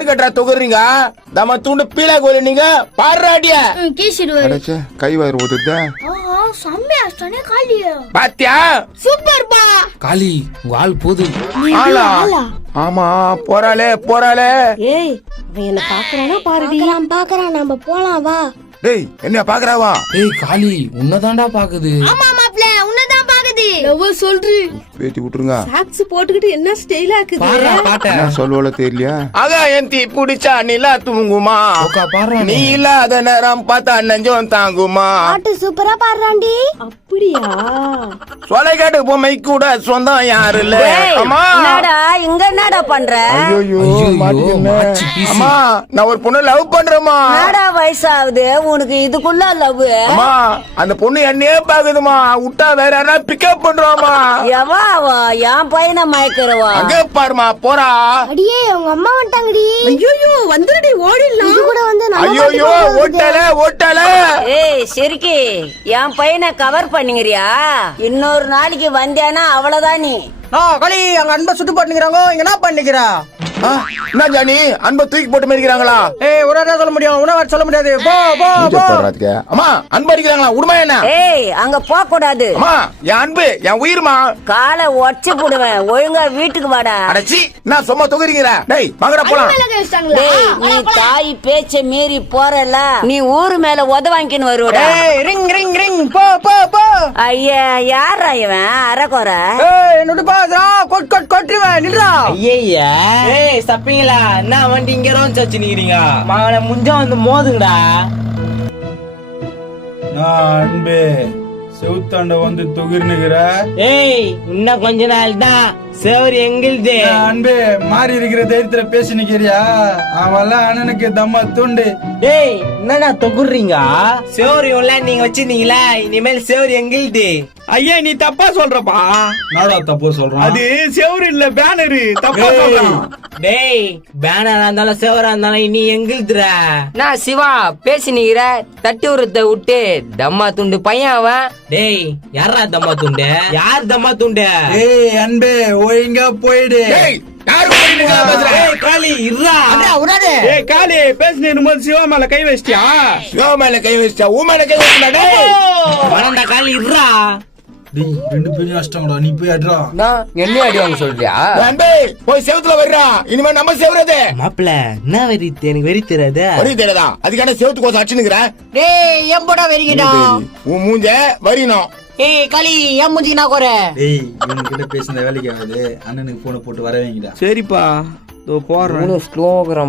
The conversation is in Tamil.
யாரு கட்டுறா தொகுறீங்க? தம்ம தூண்டு பீலா கோலி நீங்க பாடுறாடிய கீசிடுவாரு. கை வயிறு ஊத்துதா செம்மையா சொன்னே காலியா. பாத்தியா? சூப்பர் பா. காளி உங்க ஆள் போது. ஆளா? ஆமா போறாளே. ஏய் அவன் என்ன பாக்குறானா பாருடி. பாக்குறான் நம்ம போலாம் வா. டேய் என்ன பாக்குறாவா? ஏய் காளி உன்னதான்டா பாக்குது. ஆமா மாப்ள உன்னதான் பாக்குது. லவ் சொல்றீ. பேத்தி விட்டுருங்க. சாக்ஸ் போட்டுக்கிட்டு என்ன ஸ்டைலா இருக்குது. பாறா பாட்ட. என்ன சொல்லுவல தெரியலையா? ஆகா எந்தி புடிச்சா நிலா தூங்குமா. ஓகா பாறா. நீ இல்லாத நேரம் பார்த்தா நெஞ்சம் தாங்குமா. பாட்டு சூப்பரா பாடுறான்டி. அப்படியா? சொலைகாடு பொம்மை கூட சொந்தம் யாரு இல்ல. அம்மா என்னடா இங்க என்னடா பண்ற? ஐயோ மாச்சி பீசி. அம்மா நான் ஒரு பொண்ணு லவ் பண்றேமா. என்னடா வயசாகுது உனக்கு இதுக்குள்ள லவ்? அம்மா அந்த பொண்ணு என்னையே பாக்குதுமா. விட்டா வேற யாரா பிக்கப் பண்றாமா. எவா அவ என் பையனை மயக்கிறவா? அங்க பாருமா போறா. அடியே உங்க அம்மா வந்துட்டாங்கடி. ஐயோ வந்துடி ஓடிடலாம். இது கூட வந்து ஐயோ ஓட்டல. ஏய் சிரிக்கி என் பையனை கவர் பண்ணிக்கிறியா? இன்னொரு நாளைக்கு வந்தேனா அவ்வளவுதான் நீ. களி அங்க அன்பை சுட்டு போட்டுக்கிறாங்க. இங்க என்ன பண்ணிக்கிறா? என்ன ஜானி அன்பை தூக்கி போட்டு மேய்க்கிறாங்களா? ஏய் ஒரு சொல்ல முடியும் உணவு சொல்ல முடியாது. போ போ போ. அம்மா அன்பு அடிக்கிறாங்களா? உடுமா என்ன? ஏய் அங்க போக கூடாது. அம்மா என் அன்பு என் உயிர்மா. காலை உடச்சு போடுவேன். ஒழுங்கா வீட்டுக்கு வாடா. அடச்சி நான் சும்மா தொகுறீங்க. டேய் வாங்கடா போலாம். டேய் நீ தாய் பேச்ச மீறி போறல நீ ஊரு மேல உத வாங்கின்னு வருவடா. ஏய் ரிங் ரிங் ரிங் போ போ போ. ஐயா யாரா இவன் அரகொர? ஏய் என்னோட பாதா கொட்டுவேன் நில்றா. ஐயா ஏய் சப்பீங்களா என்ன வண்டி இங்க ரோந்து வச்சு நிக்கிறீங்க? மகனை முஞ்சா வந்து மோதுங்கடா. அன்பே செவுத்தாண்ட வந்து தொகிர்னுகிற. ஏய் இன்னும் கொஞ்ச நாள் தான் சேவர் எங்களுது. அன்பே மாறி இருக்கிற தைரியத்துல பேசி நிக்கிறியா? அவெல்லாம் அண்ணனுக்கு தம்மா தூண்டு. ஏய் என்னடா தொகுறீங்க? சேவர் எல்லாம் நீங்க வச்சிருந்தீங்களா? இனிமேல் சேவர் எங்களுது. ஐயா நீ தப்பா சொல்றப்பா. நாடா தப்பா சொல்றான். அது செவரு இல்ல பேனரு. தப்பா சொல்றான். டேய் பேனரா இருந்தாலும் சேவரா இருந்தாலும் நீ எங்களுதுடா. நான் சிவா பேசி நிக்கிற தட்டி உரத்தை விட்டு தம்மா துண்டு பையன் அவன். டேய் யாரா தம்மா துண்டு? யார் தம்மா துண்டு? ஏய் அன்பே ஒழுங்கா போயிடு. டேய் யாரு போறீங்க பேசுற? ஏய் காளி இருடா. ஏய் காளி பேசினேன் போது சிவா மேல கை வச்சிட்டியா? சிவா மேல கை வச்சிட்டா ஊ மேல கை வச்சிட்டா. டேய் வரண்டா காளி இருடா. டேய் ரெண்டு பேரும் நஷ்டங்கடா. நீ போய் அட்றா. நான் என்ன அடிவாங்க சொல்றியா? அன்பே போய் செவுத்துல வர்றா. இனிமே நம்ம செவுறது. மாப்ள என்ன வெறித்து எனக்கு வெறி தெரியாது. வரி தெரியாதா? அதுக்கான செவுத்து கோசம் அடிச்சுனுக்குற. டேய் எம்படா வெறிக்கிட்டா. உன் மூஞ்ச வரிணும். ஏய் களி ஏன் மூஞ்சி நான் கோர? டேய் இவன்கிட்ட பேசின வேலைக்கு ஆகுது. அண்ணனுக்கு போன போட்டு வர வைங்கடா. சரிப்பா. தோ போறேன். ஸ்லோகிராம்